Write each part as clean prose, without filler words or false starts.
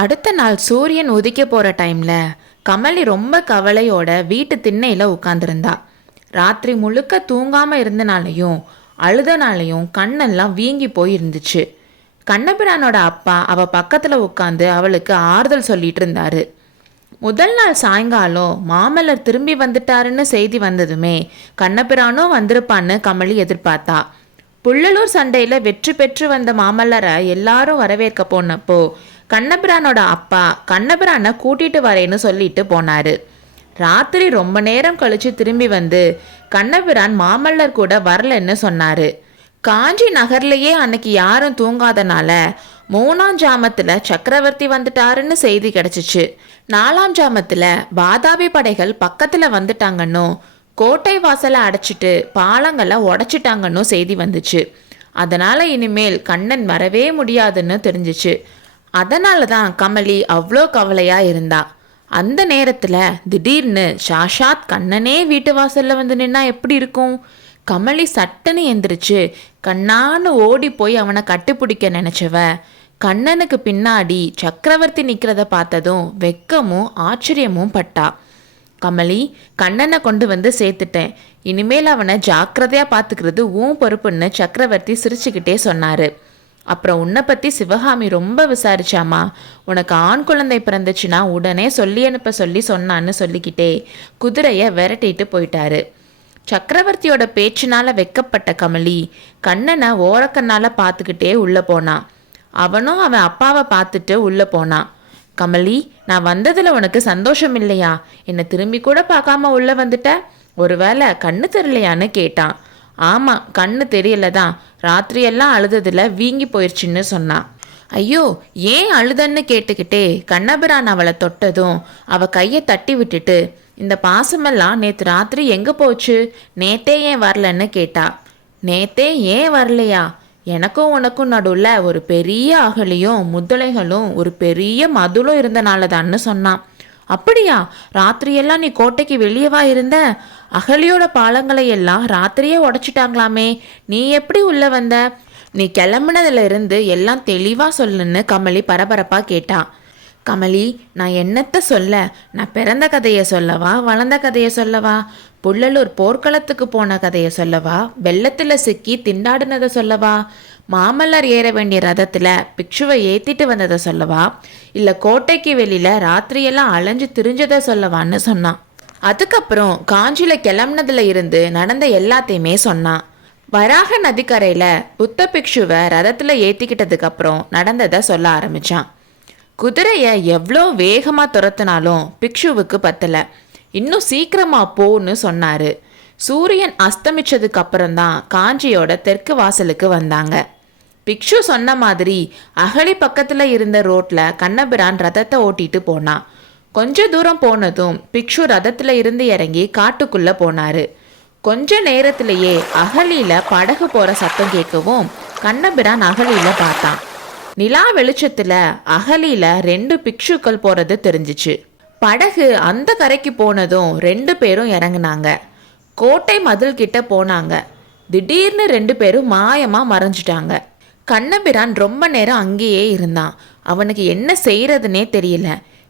அடுத்த நாள் சூரியன் உதிக்க போகிற டைமில் கமலி ரொம்ப கவலையோட வீட்டு திண்ணையில் உட்காந்துருந்தா. ராத்திரி முழுக்க தூங்காமல் இருந்தனாலையும் அழுதனாலையும் கண்ணெல்லாம் வீங்கி போயிருந்துச்சு. கண்ணபிரானோட அப்பா அவள் பக்கத்தில் உட்காந்து அவளுக்கு ஆறுதல் சொல்லிட்டு இருந்தாரு. முதல் நாள் சாயங்காலம் மாமல்லர் திரும்பி வந்துட்டாருன்னு செய்தி வந்ததுமே கண்ணபிரானும் வந்திருப்பான்னு கமலி எதிர்பார்த்தா. புள்ளலூர் சண்டையில் வெற்றி பெற்று வந்த மாமல்லரை எல்லாரும் வரவேற்க போனப்போ கண்ணபிரானோட அப்பா கண்ணபிரானை கூட்டிட்டு வரேன்னு சொல்லிட்டு போனாரு. ராத்திரி ரொம்ப நேரம் கழிச்சு திரும்பி வந்து கண்ணபிரான் மாமல்லர் கூட வரலன்னு சொன்னாரு. காஞ்சி நகர்லேயே அன்னைக்கு யாரும் தூங்காதனால 3ஆம் ஜாமத்தில் சக்கரவர்த்தி வந்துட்டாருன்னு செய்தி கிடச்சிச்சு. 4ஆம் ஜாமத்தில் வாதாபி படைகள் பக்கத்தில் வந்துட்டாங்கன்னு கோட்டை வாசலை அடைச்சிட்டு பாலங்களை உடைச்சிட்டாங்கன்னு செய்தி வந்துச்சு. அதனால் இனிமேல் கண்ணன் வரவே முடியாதுன்னு தெரிஞ்சிச்சு. அதனால தான் கமலி அவ்வளோ கவலையாக இருந்தா. அந்த நேரத்தில் திடீர்னு சாஷாத் கண்ணனே வீட்டு வாசலில் வந்து நின்னா எப்படி இருக்கும்? கமலி சட்டுன்னு எந்திரிச்சு கண்ணான்னு ஓடி போய் அவனை கட்டிப்பிடிக்க நினச்சவ கண்ணனுக்கு பின்னாடி சக்கரவர்த்தி நிற்கிறத பார்த்ததும் வெக்கமும் ஆச்சரியமும் பட்டா. கமலி, கண்ணனை கொண்டு வந்து சேர்த்துட்டேன், இனிமேல் அவனை ஜாக்கிரதையாக பார்த்துக்கிறது உன் பொறுப்புன்னு சக்கரவர்த்தி சிரிச்சுக்கிட்டே சொன்னார். அப்புறம் உன்னை பற்றி சிவகாமி ரொம்ப விசாரிச்சாமா. உனக்கு ஆண் குழந்தை பிறந்துச்சுன்னா உடனே சொல்லி அனுப்ப சொன்னான்னு சொல்லிக்கிட்டே குதிரையை விரட்டிட்டு போயிட்டாரு. சக்கரவர்த்தியோட பேச்சினால வெக்கப்பட்ட கமலி கண்ணனை ஓரக்கண்ணால் பார்த்துக்கிட்டே உள்ளே போனான். அவனும் அவன் அப்பாவை பார்த்துட்டு உள்ளே போனான். கமலி, நான் வந்ததில் உனக்கு சந்தோஷம் இல்லையா? என்னை திரும்பி கூட பார்க்காம உள்ளே வந்துட்ட. ஒருவேளை கண்ணு தெரியலையான்னு கேட்டான். ஆமாம், கண்ணு தெரியல தான், ராத்திரியெல்லாம் அழுததில் வீங்கி போயிடுச்சுன்னு சொன்னான். ஐயோ, ஏன் அழுதன்னு கேட்டுக்கிட்டே கண்ணபிரான் அவளை தொட்டதும் அவள் கையை தட்டி விட்டுட்டு, இந்த பாசமெல்லாம் நேற்று ராத்திரி எங்கே போச்சு? நேத்தே ஏன் வரலன்னு கேட்டா. நேத்தே ஏன் வரலையா? எனக்கும் உனக்கும் நடுவில் ஒரு பெரிய அகலியும் முதலைகளும் ஒரு பெரிய மதுளும் இருந்தனால தான்னு சொன்னான். அப்படியா? ராத்திரியெல்லாம் நீ கோட்டைக்கு வெளியவா இருந்த? அகலியோட பாலங்களை எல்லாம் ராத்திரியே உடைச்சிட்டாங்களாமே, நீ எப்படி உள்ளே வந்த? நீ கிளம்புனதுல இருந்து எல்லாம் தெளிவாக சொல்லுன்னு கமலி பரபரப்பாக கேட்டான். கமலி, நான் என்னத்த சொல்ல? நான் பிறந்த கதையை சொல்லவா, வளர்ந்த கதையை சொல்லவா, புள்ளலூர் போர்க்களத்துக்கு போன கதையை சொல்லவா, வெள்ளத்தில் சிக்கி திண்டாடினதை சொல்லவா, மாமல்லர் ஏற வேண்டிய ரதத்தில் பிக்ஷுவை ஏற்றிட்டு வந்ததை சொல்லவா, இல்லை கோட்டைக்கு வெளியில் ராத்திரியெல்லாம் அலைஞ்சு திரிஞ்சதை சொல்லவான்னு சொன்னான். அதுக்கப்புறம் காஞ்சியில் கிளம்புனதுல இருந்து நடந்த எல்லாத்தையுமே சொன்னான். வராக நதிக்கரையில் புத்த பிக்ஷுவை ரதத்தில் ஏற்றிக்கிட்டதுக்கப்புறம் நடந்ததை சொல்ல ஆரம்பித்தான். குதிரையை எவ்வளோ வேகமாக துரத்துனாலும் பிக்ஷுவுக்கு பத்தலை. இன்னும் சீக்கிரமாக போன்னு சொன்னார். சூரியன் அஸ்தமிச்சதுக்கு அப்புறம்தான் காஞ்சியோட தெற்கு வாசலுக்கு வந்தாங்க. பிக்ஷு சொன்ன மாதிரி அகழி பக்கத்தில் இருந்த ரோட்டில் கண்ணபிரான் ரதத்தை ஓட்டிட்டு போனான். கொஞ்ச தூரம் போனதும் பிக்ஷு ரதத்தில் இருந்து இறங்கி காட்டுக்குள்ளே போனார். கொஞ்ச நேரத்திலேயே அகழியில் படகு போகிற சத்தம் கேட்கவும் கண்ணபிரான் அகழியில் பார்த்தான். நிலா வெளிச்சத்தில் அகழியில் 2 பிக்ஷுக்கள் போகிறது தெரிஞ்சிச்சு. படகு அந்த கரைக்கு போனதும் 2 பேரும் இறங்குனாங்க. கோட்டை மதில் கிட்ட போனாங்க. திடீர்னு 2 பேரும் மாயமாக மறைஞ்சிட்டாங்க. கண்ணபிரான் ரொம்ப நேரம் அங்கேயே இருந்தான். அவனுக்கு என்ன செய்யறதுனே தெரியல.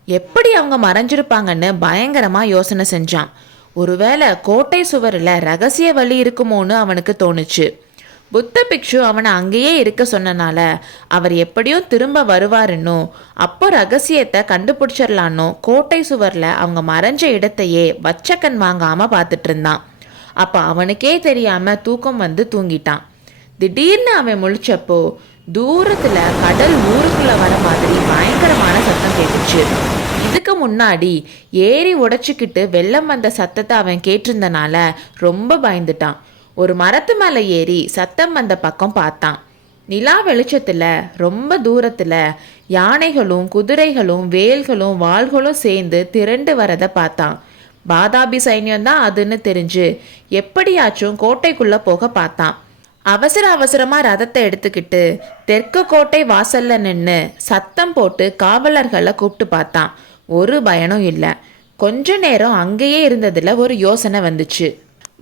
எப்படி அவங்க மறைஞ்சிருப்பாங்கன்னு பயங்கரமாக யோசனை செஞ்சான். ஒருவேளை கோட்டை சுவரில் ரகசிய வழி இருக்குமோன்னு அவனுக்கு தோணுச்சு. புத்த பிக்ஷு அவனை அங்கேயே இருக்க சொன்னனால அவர் எப்படியும் திரும்ப வருவாருன்னோ அப்போ ரகசியத்தை கண்டுபிடிச்சிடலான்னோ கோட்டை சுவரில் அவங்க மறைஞ்ச இடத்தையே வச்சக்கண் வாங்காமல் பார்த்துட்டு இருந்தான். அப்போ அவனுக்கே தெரியாமல் தூக்கம் வந்து தூங்கிட்டான். திடீர்னு அவன் முழிச்சப்போ தூரத்தில் கடல் ஊருக்குள்ளே வர மாதிரி பயங்கரமான சத்தம் கேட்டுச்சு. இதுக்கு முன்னாடி ஏரி உடைச்சிக்கிட்டு வெள்ளம் வந்த சத்தத்தை அவன் கேட்டிருந்தனால ரொம்ப பயந்துட்டான். ஒரு மரத்து மேலே ஏறி சத்தம் வந்த பக்கம் பார்த்தான். நிலா வெளிச்சத்தில் ரொம்ப தூரத்தில் யானைகளும் குதிரைகளும் வேல்களும் வாள்களும் சேர்ந்து திரண்டு வரதை பார்த்தான். வாதாபி சைன்யம்தான் அதுன்னு தெரிஞ்சு எப்படியாச்சும் கோட்டைக்குள்ளே போக பார்த்தான். அவசரமாக ரதத்தை எடுத்துக்கிட்டு தெற்கு கோட்டை வாசல்ல நின்று சத்தம் போட்டு காவலர்களை கூப்பிட்டு பார்த்தான். ஒரு பயனும் இல்லை. கொஞ்ச நேரம் அங்கேயே இருந்ததில் ஒரு யோசனை வந்துச்சு.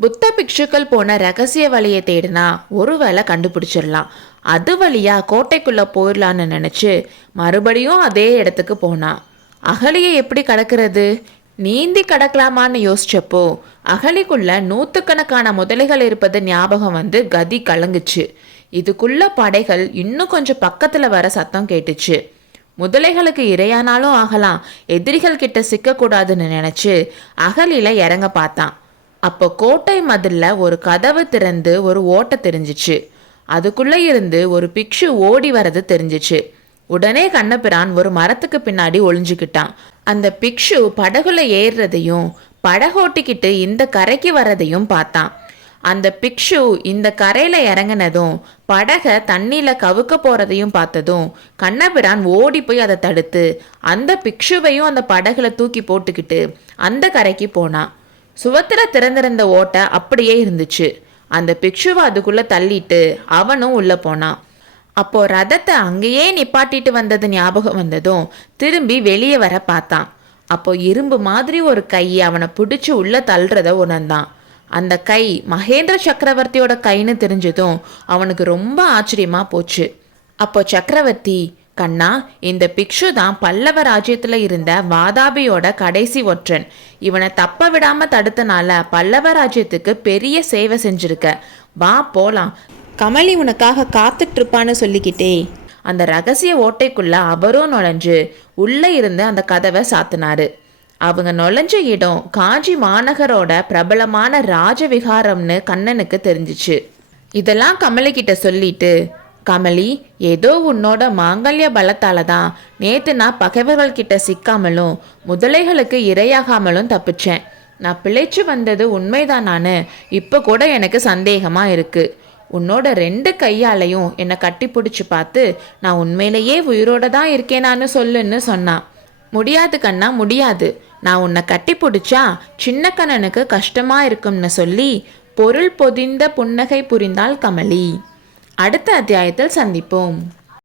புத்த பிக்ஷுக்கள் போன ரகசிய வழியை தேடினா ஒருவேளை கண்டுபிடிச்சிடலாம். அது வழியா கோட்டைக்குள்ள போயிடலான்னு நினைச்சு மறுபடியும் அதே இடத்துக்கு போனா. அகலியை எப்படி கடக்கிறது? நீந்தி கடக்கலாமான்னு யோசிச்சப்போ அகலிக்குள்ள நூற்றுக்கணக்கான முதலைகள் இருப்பது ஞாபகம் வந்து கதி கலங்குச்சு. இதுக்குள்ள படைகள் இன்னும் கொஞ்சம் பக்கத்துல வர சத்தம் கேட்டுச்சு. முதலைகளுக்கு இரையானாலும் ஆகலாம், எதிரிகள் கிட்ட சிக்கக்கூடாதுன்னு நினைச்சு அகலில இறங்க பார்த்தான். அப்போ கோட்டை மதில்ல ஒரு கதவு திறந்து ஒரு ஓட்டை தெரிஞ்சிச்சு. அதுக்குள்ள இருந்து ஒரு பிக்ஷு ஓடி வரது தெரிஞ்சிச்சு. உடனே கண்ணபிரான் ஒரு மரத்துக்கு பின்னாடி ஒளிஞ்சுக்கிட்டான். அந்த பிக்ஷு படகுல ஏறுறதையும் படகோட்டிக்கிட்டு இந்த கரைக்கு வரதையும் பார்த்தான். அந்த பிக்ஷு இந்த கரையில இறங்கினதும் படகை தண்ணியில கவுக்க போறதையும் பார்த்ததும் கண்ணபிரான் ஓடி போய் அதை தடுத்து அந்த பிக்ஷுவையும் அந்த படகுல தூக்கி போட்டுக்கிட்டு அந்த கரைக்கு போனான். சுவத்துல திறந்திருந்த ஓட்டை அப்படியே இருந்துச்சு. அந்த பிக்ஷுவை அதுக்குள்ள தள்ளிட்டு அவனும் உள்ள போனான். அப்போ ரதத்தை அங்கேயே நிப்பாட்டிட்டு வந்தது ஞாபகம் வந்ததும் திரும்பி வெளியே வர பார்த்தான். அப்போ இரும்பு மாதிரி ஒரு கை அவனை பிடிச்சி உள்ள தள்ளுறத உணர்ந்தான். அந்த கை மகேந்திர சக்கரவர்த்தியோட கைன்னு தெரிஞ்சதும் அவனுக்கு ரொம்ப ஆச்சரியமா போச்சு. அப்போ சக்கரவர்த்தி, கண்ணா, இந்த பிக்ஷு தான் பல்லவ ராஜ்யத்துல இருந்த வாதாபியோட கடைசி ஒற்றன். இவனை தப்ப விடாம தடுத்தனால பல்லவ ராஜ்யத்துக்கு பெரிய சேவை செஞ்சிருக்க. வா போலாம், கமலி உனக்காக காத்துட்டு இருப்பான்னு சொல்லிக்கிட்டே அந்த ரகசிய ஓட்டைக்குள்ள அவரும் நுழைஞ்சு உள்ள இருந்து அந்த கதவை சாத்தினாரு. அவங்க நுழைஞ்ச இடம் காஞ்சி மாநகரோட பிரபலமான ராஜவிகாரம்னு கண்ணனுக்கு தெரிஞ்சிச்சு. இதெல்லாம் கமலி கிட்ட சொல்லிட்டு, கமலி, ஏதோ உன்னோட மாங்கல்ய பலத்தால தான் நேத்து நான் பகைவர்கள் கிட்ட சிக்காமலும் முதலைகளுக்கு இரையாகாமலும் தப்பிச்சேன். நான் பிழைச்சு வந்தது உண்மைதானான்னு இப்போ கூட எனக்கு சந்தேகமா இருக்கு. உன்னோட 2 கையாலையும் என்னை கட்டி பிடிச்சி பார்த்து நான் உண்மையிலேயே உயிரோட தான் இருக்கேனான்னு சொல்லுன்னு சொன்னான். முடியாது கண்ணா, முடியாது. நான் உன்னை கட்டி பிடிச்சா சின்ன கண்ணனுக்கு கஷ்டமா இருக்கும்னு சொல்லி பொருள் பொதிந்த புன்னகை புரிந்தாள் கமலி. அடுத்த அத்தியாயத்தில் சந்திப்போம்.